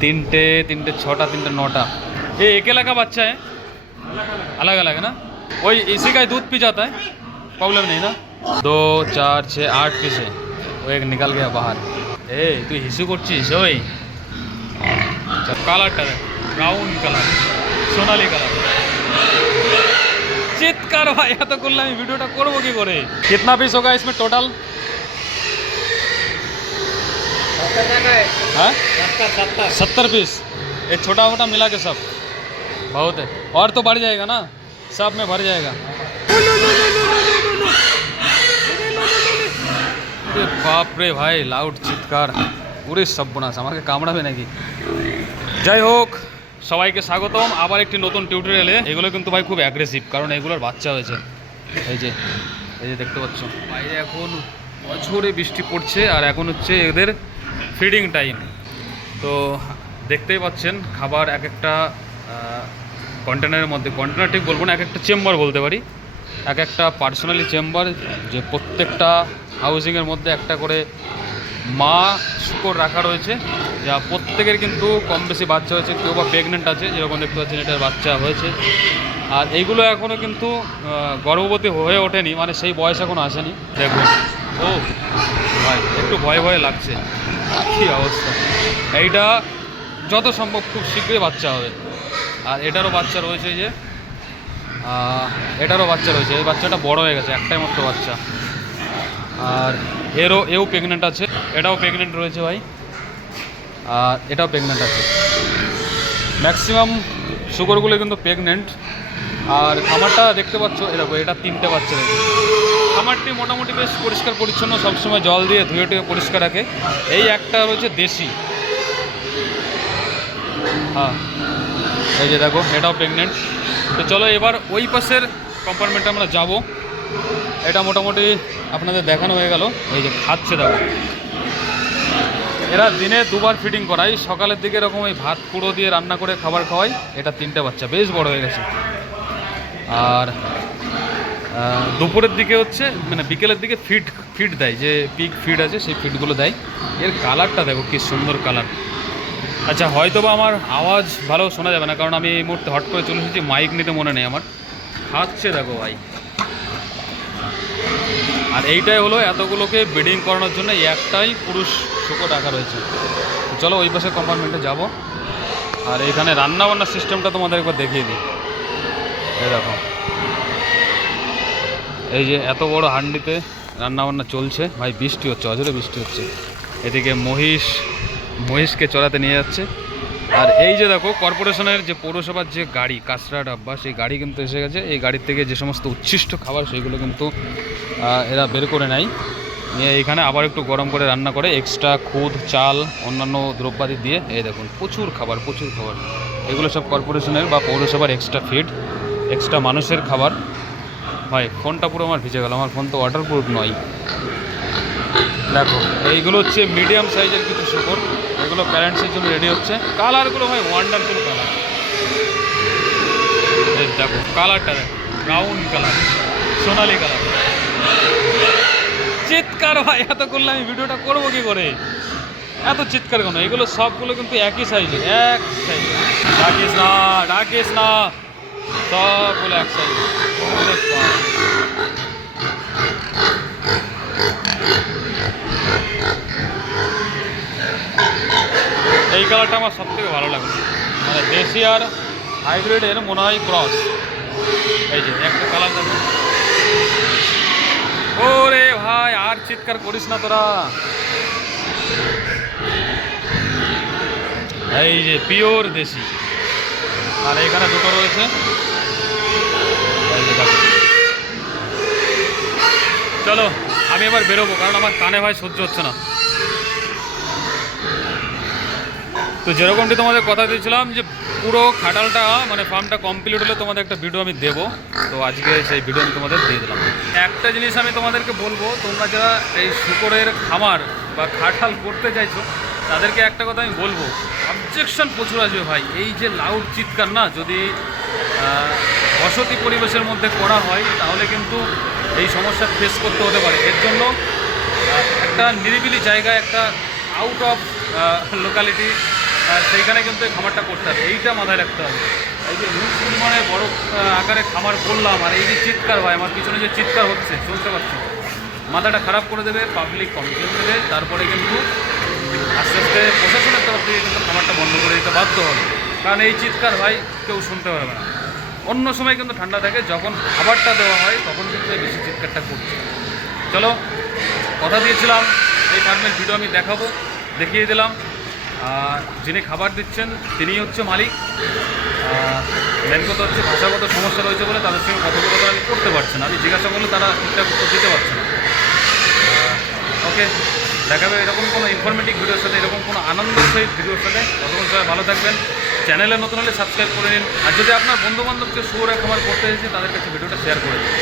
তিনটে তিনটে ছটা তিনটে नौटा ये अकेला का बच्चा है अलग अलग है ना वही इसी का ही दूध पी जाता है प्रॉब्लम नहीं ना दो चार छः आठ पीस है वो एक निकल गया बाहर ए तू हिसू করছিস ওই কালারটা দেখ ব্রাউন কালার সোনালি কালার চিৎকার ভাই এত করলে আমি ভিডিওটা করবো কি করে कितना पीस होगा इसमें टोटल हाँ सत्तर पीस ये छोटा मोटा मिला के सब बहुत है और तो बढ़ जाएगा ना सब में भर जाएगा अरे बाप रे ভাই লাউড চিৎকার পুরে সব্যনাশ আমাকে কামড়াবে নাকি যাই হোক সবাইকে স্বাগতম আবার একটি নতুন টিউটোরিয়ালে এগুলো কিন্তু ভাই খুব অ্যাগ্রেসিভ কারণ এগুলোর বাচ্চা হয়েছে এই যে এই যে দেখতে পাচ্ছ বাইরে এখন বছরে বৃষ্টি পড়ছে আর এখন হচ্ছে এদের ফিডিং টাইম তো দেখতেই পাচ্ছেন, খাবার এক একটা কন্টেনারের মধ্যে কন্টেনার ঠিক বলব না, এক একটা চেম্বার বলতে পারি। এক একটা পার্সোনালি চেম্বার যে প্রত্যেকটা হাউজিংয়ের মধ্যে একটা করে মা শুকর রাখা রয়েছে, যা প্রত্যেকের কিন্তু কম বেশি বাচ্চা হয়েছে, কেউ বা প্রেগনেন্ট আছে, যেরকম দেখতে পাচ্ছেন এটার বাচ্চা হয়েছে। আর এইগুলো এখনও কিন্তু গর্ভবতী হয়ে ওঠেনি মানে সেই বয়স এখনও আসেনি। দেখুন। ও, ভাই, একটু ভয় ভয় লাগছে। কী অবস্থা? এইটা যত সম্ভব খুব শীঘ্রই বাচ্চা হবে। আর এটারও বাচ্চা রয়েছে যে এটারও বাচ্চা রয়েছে। এই বাচ্চাটা বড় হয়ে গেছে, একটাই মাত্র বাচ্চা। আর এরও, এও প্রেগনেন্ট আছে। এটাও প্রেগনেন্ট রয়েছে ভাই। আর এটাও প্রেগনেন্ট আছে। ম্যাক্সিমাম শুকরগুলো কিন্তু প্রেগনেন্ট আর খামারটা দেখতে পাচ্ছ এরকম এটা তিনটে বাচ্চা রয়েছে। খামারটি মোটামুটি বেশ পরিষ্কার পরিচ্ছন্ন, সবসময় জল দিয়ে ধুয়ে টুয়ে পরিষ্কার রাখে। এই একটা রয়েছে দেশি। হ্যাঁ এই যে দেখো, এটাও প্রেগনেন্ট তো চলো এবার ওই পাশের কম্পার্টমেন্টে আমরা যাব। এটা মোটামুটি আপনাদের দেখানো হয়ে গেল। এই যে খাচ্ছে দেখো। এরা দিনে দুবার ফিডিং করাই সকালের দিকে এরকম এই ভাত, কুড়ো দিয়ে রান্না করে খাবার খাওয়াই এটা তিনটে বাচ্চা, বেশ বড় হয়ে গেছে। আর দুপুরের দিকে হচ্ছে মানে বিকেলের দিকে ফিড ফিড দেয়, যে পিক ফিড আছে সেই ফিডগুলো দেয়। এর কালারটা দেখো, কি সুন্দর কালার আচ্ছা হয়তো বা আমার আওয়াজ ভালো শোনা যাবে না, কারণ আমি এই মুহূর্তে হট করে চলে এসেছি মাইক নিতে মনে নেই আমার। খাচ্ছে দেখো ভাই। আর এইটাই হলো এতগুলোকে ব্রিডিং করানোর জন্য একটাই পুরুষ শুকর রাখা রয়েছে। চলো ওই পাশে কম্পার্টমেন্টে যাব। আর এখানে রান্না বান্নার সিস্টেমটা তোমাদের একবার দেখিয়ে দিই। দেখো। এই যে এত বড় হান্ডিতে রান্না বান্না চলছে। ভাই, বৃষ্টি হচ্ছে অজরে বৃষ্টি হচ্ছে। এদিকে মহিষ, মহিষকে চড়াতে নিয়ে যাচ্ছে। আর এই যে দেখো, কর্পোরেশনের যে পৌরসভার যে গাড়ি কাঁচরা ডাব্বা সেই গাড়ি কিন্তু এসে গেছে। এই গাড়ির থেকে যে সমস্ত উচ্ছিষ্ট খাবার, সেইগুলো কিন্তু এরা বের করে নেয়। নিয়ে এখানে আবার একটু গরম করে রান্না করে এক্সট্রা খুদ, চাল, অন্যান্য দ্রব্যাদি দিয়ে। এই দেখুন, প্রচুর খাবার প্রচুর খাবার। এগুলো সব কর্পোরেশনের বা পৌরসভার এক্সট্রা ফিড এক্সট্রা মানুষের খাবার। ভাই, ফোনটা পুরো আমার ভিজে গেল, আমার ফোন তো ওয়াটারপ্রুফ নয়। দেখো, এইগুলো হচ্ছে মিডিয়াম সাইজের কিছু শুকর, এগুলো প্যারেন্টসের জন্য রেডি হচ্ছে। কালারগুলো ভাই ওয়ান্ডারফুল কালার দেখো কালারটা দেখো ব্রাউন কালার সোনালি কালার চিৎকার ভাই, এত করলে আমি ভিডিওটা করব কি করে? এত চিৎকার কেন? এগুলো সবগুলো কিন্তু একই সাইজের এক সাইজ ডাকিস না ডাকিস না সবগুলো এক সাইজ কালারটা আমার সব থেকে ভালো লাগে মানে দেশি আর হাইব্রিডের মনে হয় ক্রস এই যে, একটা কালার দেখো। ওরে ভাই, আর চিৎকার করিস না তোরা। এই যে পিওর দেশি। আর এখানে দুটো রয়েছে। চলো, আমি এবার বেরোবো, কারণ আমার কানে ভাই সহ্য হচ্ছে না। তো যেরকমটি তোমাদের কথা দিয়েছিলাম যে পুরো খাটালটা মানে ফার্মটা কমপ্লিট হলে তোমাদের একটা ভিডিও আমি দেবো। তো আজকে সেই ভিডিও আমি তোমাদের দিয়ে দিলাম। একটা জিনিস আমি তোমাদেরকে বলব, তোমরা যারা এই শুকরের খামার বা খাটাল করতে চাইছো, তাদেরকে একটা কথা আমি বলব। অবজেকশন প্রচুর আসবে ভাই। এই যে লাউড চিৎকার না, যদি বসতি পরিবেশের মধ্যে করা হয়, তাহলে কিন্তু এই সমস্যা ফেস করতে হতে পারে। এর জন্য একটা নিরিবিলি জায়গায় একটা আউট অফ লোকালিটি সেইখানে কিন্তু এই খামারটা করতে হবে। এইটা মাথায় রাখতে হবে। এই যে হিউজ পরিমাণে বড় আকারে খামার করলাম, আর এই যে চিৎকার ভাই, আমার পিছনে যে চিৎকার হচ্ছে, শুনতে পাচ্ছি। মাথাটা খারাপ করে দেবে পাবলিক কমপ্লেন দেবে, তারপরে কিন্তু আস্তে আস্তে প্রশাসনের তরফ থেকে কিন্তু খাবারটা বন্ধ করে দিতে বাধ্য হবে। কারণ এই চিৎকার ভাই কেউ শুনতে পারবে না। অন্য সময় কিন্তু ঠান্ডা থাকে, যখন খাবারটা দেওয়া হয়, তখন কিন্তু বেশি চিৎকারটা করছে। চলো, কথা দিয়েছিলাম, এই ফার্মের ভিডিও আমি দেখাবো, দেখিয়ে দিলাম। আর যিনি খাবার দিচ্ছেন তিনিই হচ্ছে মালিক। মেন কথা হচ্ছে ভাষাগত সমস্যা রয়েছে বলে তাদের সঙ্গে কথোপকথন আমি করতে পারছি না। আমি জিজ্ঞাসা করলে তারা ঠিকঠাক উত্তর দিতে পারছে না। ওকে দেখাবে এরকম কোনো ইনফরমেটিভ ভিডিওর সাথে, এরকম কোনো আনন্দ সহিত ভিডিওর সাথে। ততক্ষণ সবাই ভালো থাকবেন। চ্যানেলে নতুন হলে সাবস্ক্রাইব করে নিন। আর যদি আপনার বন্ধু বান্ধবকে শুয়োরে খাবার করতে এসেছে তাদের কাছে ভিডিওটা শেয়ার করে দিন।